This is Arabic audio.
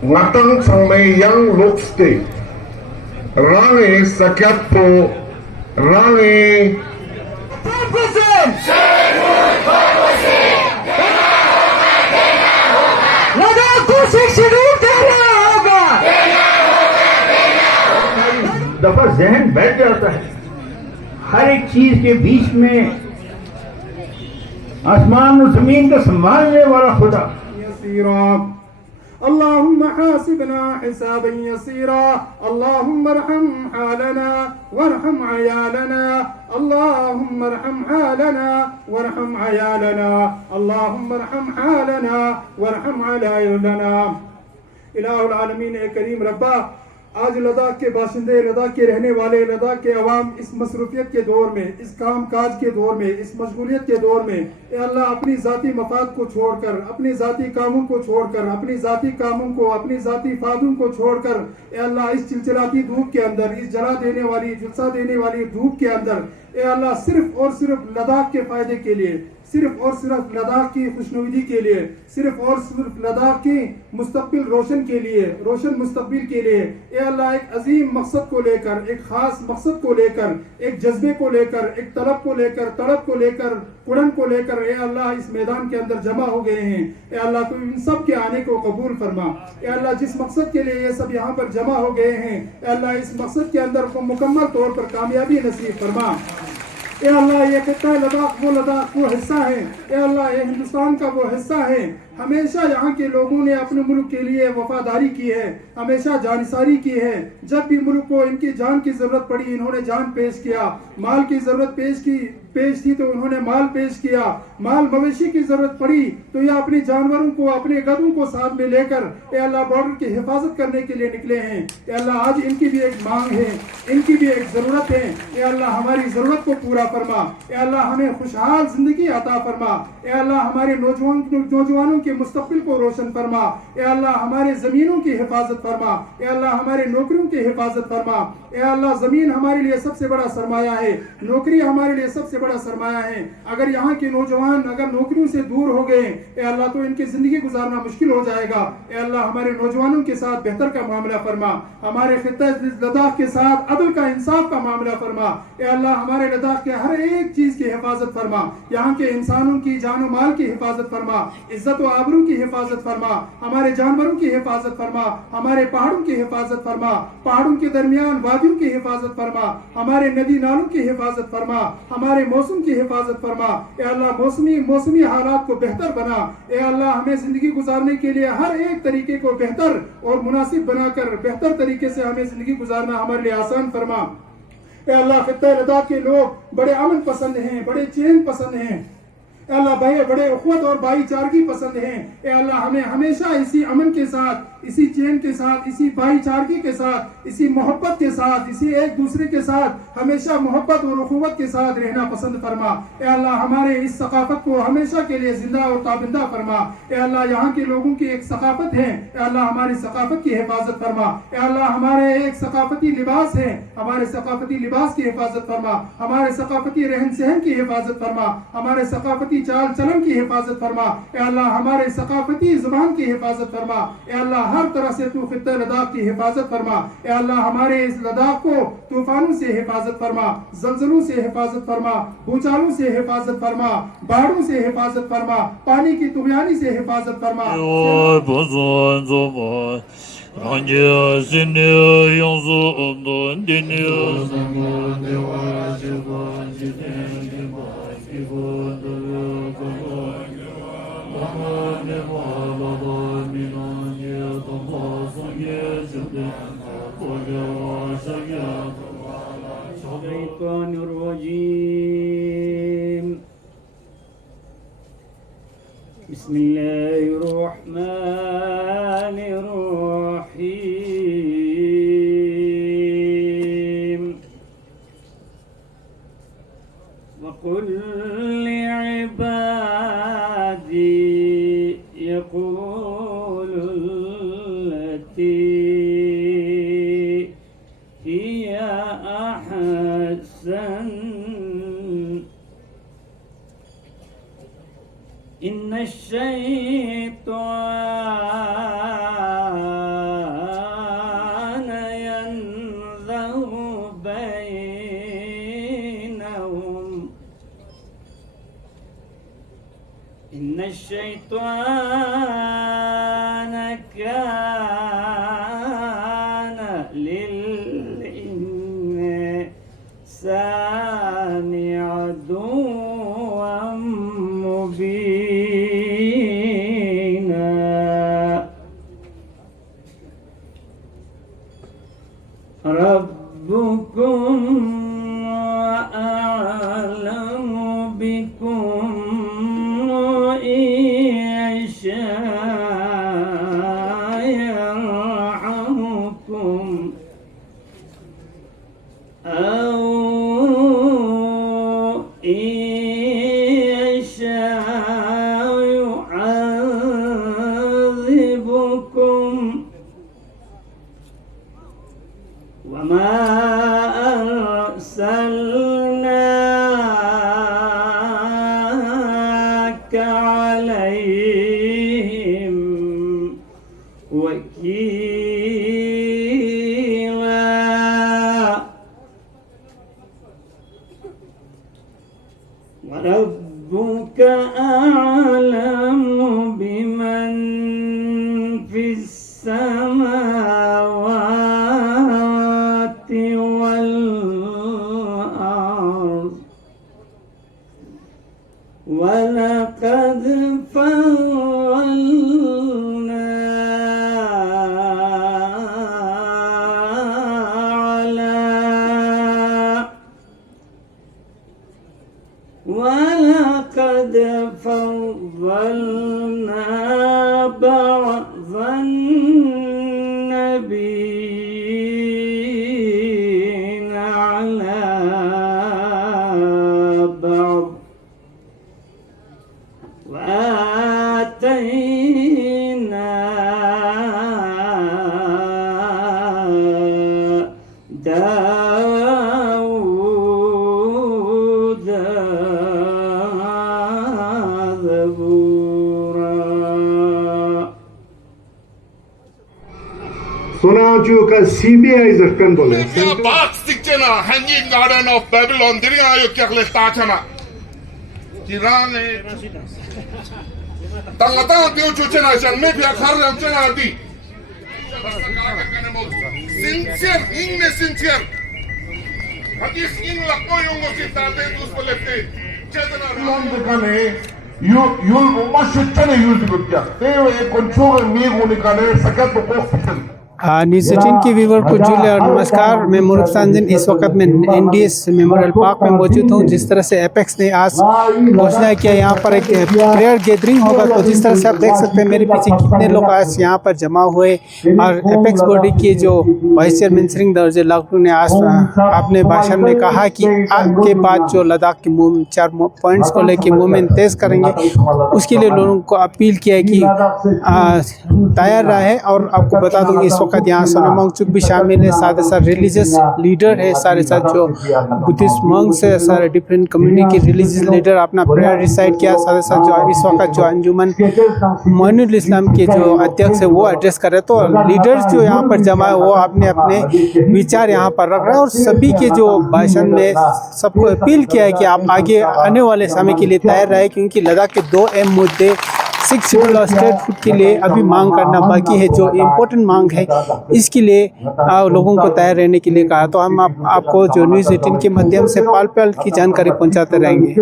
Ngatang sangmay yang lokste rangi sakyat po rangi 10% लद्दाख को शेड्यूल करना होगा। दफा जहन बैठ जाता है हर एक चीज के बीच में आसमान और जमीन को संभालने वाला खुदा। اللهم حاسبنا حسابا يسيرا اللهم ارحم حالنا وارحم عيالنا اللهم ارحم حالنا وارحم عيالنا اللهم ارحم حالنا وارحم عيالنا الہ العالمین اے کریم ربا آج لداخ کے باشندے لداخ کے رہنے والے لداخ کے عوام اس مصروفیت کے دور میں اس کام کاج کے دور میں اس مشغولیت کے دور میں اے اللہ اپنی ذاتی مفاد کو چھوڑ کر اپنی ذاتی کاموں کو چھوڑ کر اپنی ذاتی کاموں کو اپنی ذاتی فادوں کو چھوڑ کر اے اللہ اس چلچلاتی دھوپ کے اندر اس جلا دینے والی جلسہ دینے والی دھوپ کے اندر اے اللہ صرف اور صرف لداخ کے فائدے کے لیے صرف اور صرف لداخ کی خوشنودی کے لیے صرف اور صرف لداخ کی مستقبل روشن کے لیے روشن مستقبل کے لیے اے اللہ ایک عظیم مقصد کو لے کر ایک خاص مقصد کو لے کر ایک جذبے کو لے کر ایک طلب کو لے کر تڑپ کو لے کر کڑن کو لے کر اے اللہ اس میدان کے اندر جمع ہو گئے ہیں اے اللہ تو ان سب کے آنے کو قبول فرما اے اللہ جس مقصد کے لیے یہ سب یہاں پر جمع ہو گئے ہیں اے اللہ اس مقصد کے اندر کو مکمل طور پر کامیابی نصیب فرما اے اللہ یہ خطہ لداخ وہ حصہ ہے اے اللہ یہ ہندوستان کا وہ حصہ ہے ہمیشہ یہاں کے لوگوں نے اپنے ملک کے لیے وفاداری کی ہے ہمیشہ جانثاری کی ہے جب بھی ملک کو ان کی جان کی ضرورت پڑی انہوں نے جان پیش کیا مال کی ضرورت پیش تھی تو انہوں نے مال پیش کیا مال مویشی کی ضرورت پڑی تو یہ اپنے جانوروں کو اپنے گدھوں کو ساتھ میں لے کر اے اللہ بارڈر کی حفاظت کرنے کے لیے نکلے ہیں اے اللہ آج ان کی بھی ایک مانگ ہے ان کی بھی ایک ضرورت ہے اے اللہ ہماری ضرورت کو پورا فرما اے اللہ ہمیں خوشحال زندگی عطا فرما اے اللہ ہمارے نوجوانوں کے مستقبل کو روشن فرما اے اللہ ہمارے زمینوں کی حفاظت فرما اے اللہ ہمارے نوکریوں کی حفاظت فرما اے اللہ زمین ہمارے لیے سب سے بڑا سرمایہ ہے نوکری ہمارے لیے سب سے بڑا سرمایہ ہے اگر یہاں کے نوجوان اگر نوکریوں سے دور ہو گئے اے اللہ تو ان کی زندگی گزارنا مشکل ہو جائے گا اے اللہ ہمارے نوجوانوں کے ساتھ بہتر کا معاملہ فرما ہمارے خطہ لداخ کے ساتھ عدل کا انصاف کا معاملہ فرما اے اللہ ہمارے لداخ کے ہر ایک چیز کی حفاظت فرما یہاں کے انسانوں کی جان و مال کی حفاظت فرما عزت و آبرو کی حفاظت فرما ہمارے جانوروں کی حفاظت فرما ہمارے پہاڑوں کی حفاظت فرما پہاڑوں کے درمیان وادیوں کی حفاظت فرما ہمارے ندی نالوں کی حفاظت فرما ہمارے موسم کی حفاظت فرما اے اللہ موسمی حالات کو بہتر بنا اے اللہ ہمیں زندگی گزارنے کے لیے ہر ایک طریقے کو بہتر اور مناسب بنا کر بہتر طریقے سے ہمیں زندگی گزارنا ہمارے لیے آسان فرما اے اللہ خطہ لداخ کے لوگ بڑے امن پسند ہیں بڑے چین پسند ہیں اے اللہ بڑے اخوت اور بھائی چارگی پسند ہیں اے اللہ ہمیں ہمیشہ اسی امن کے ساتھ اسی چین کے ساتھ اسی بھائی چارگی کے ساتھ اسی محبت کے ساتھ اسی ایک دوسرے کے ساتھ ہمیشہ محبت اور اخوت کے ساتھ رہنا پسند فرما اے اللہ ہمارے اس ثقافت کو ہمیشہ کے لیے زندہ اور تابندہ فرما اے اللہ یہاں کے لوگوں کی ایک ثقافت ہے اے اللہ ہماری ثقافت کی حفاظت فرما اے اللہ ہمارے ایک ثقافتی لباس ہے ہمارے ثقافتی لباس کی حفاظت فرما ہمارے ثقافتی رہن سہن کی حفاظت فرما ہمارے ثقافتی چال چلن کی حفاظت فرما اے اللہ ہمارے ثقافتی زبان کی حفاظت فرما اے اللہ ہر طرح سے تو خطہ لداخ کی حفاظت فرما اے اللہ ہمارے اس لداخ کو طوفانوں سے حفاظت فرما زلزلوں سے حفاظت فرما بھوچالوں سے حفاظت فرما باڑھوں سے حفاظت فرما پانی کی طغیانی سے حفاظت فرما الشيطان الرجيم بسم الله الرحمن الرحيم وقل لعبادي يقولوا التي هي أحسن إن الشيطان ينزغ بينهم إن الشيطان كان للإنسان عدوا مبينا ربكم أعلم بكم إن يشاء يرحمكم أو إن يشاء يعذبكم وما أرسلناك عليهم وكيلا وربك أعلم بمن في السماوات والأرض ولقد فضلنا بعض النبيين على بعض وآتينا داود زبورا. Sonachuka CBI zırhkan bole. Box dikçena hanging garden of Babylon diri ayok yakle tachana. Kirane. Tangata diyo chuchena shan me pya kharram chena di. Sincere, inne sincere. Hadis in la koyongo si tate dus polete. Chetana ramdekane yul mashutchane yul dibya. Tewe konchoga mi gunikane sakat ko hospital. News 18 के व्यूवर को जुले और नमस्कार। मैं मुरुख तानजिन इस वक्त में NDS मेमोरियल पार्क में मौजूद हूँ। जिस तरह से एपेक्स ने आज घोषणा किया यहाँ पर एक प्रेयर गैदरिंग होगा, तो जिस तरह से आप देख सकते हैं मेरे पीछे कितने लोग आज यहाँ पर जमा हुए। और एपेक्स बॉडी के जो वाइस चेयरमैन श्री दर्जे लाखू ने आज अपने भाषण में कहा कि आपके बाद जो लद्दाख के 4 पॉइंट्स को लेकर मूवमेंट तेज करेंगे, उसके लिए लोगों को अपील किया है कि तैयार रहे। और आपको बता दूँ इस वक्त यहाँ सोनम वांगचुक भी शामिल है, साथ ही साथ रिलीजियस लीडर है, सारे साथ जो बुद्धिस्ट मंक्स है, सारे डिफरेंट कम्युनिटी के रिलीजियस लीडर अपना प्रेयर रिसाइट किया। साथ ही साथ जो इस वक्त जो अंजुमन मोइनुल इस्लाम के जो अध्यक्ष है वो एड्रेस कर रहे। तो लीडर्स जो यहाँ पर जमा है वो अपने अपने विचार यहाँ पर रख रहे हैं और सभी के जो भाषण में सबको अपील किया है कि आप आगे आने वाले समय के लिए तैयार रहे, क्योंकि लद्दाख के 2 अहम मुद्दे 6 शेड्यूल और स्टेट फूड के लिए अभी मांग करना बाकी है, जो इम्पोर्टेंट मांग है। इसके लिए लोगों को तैयार रहने के लिए कहा। तो हम आपको जो न्यूज़ 18 के माध्यम से पल पल की जानकारी पहुंचाते रहेंगे।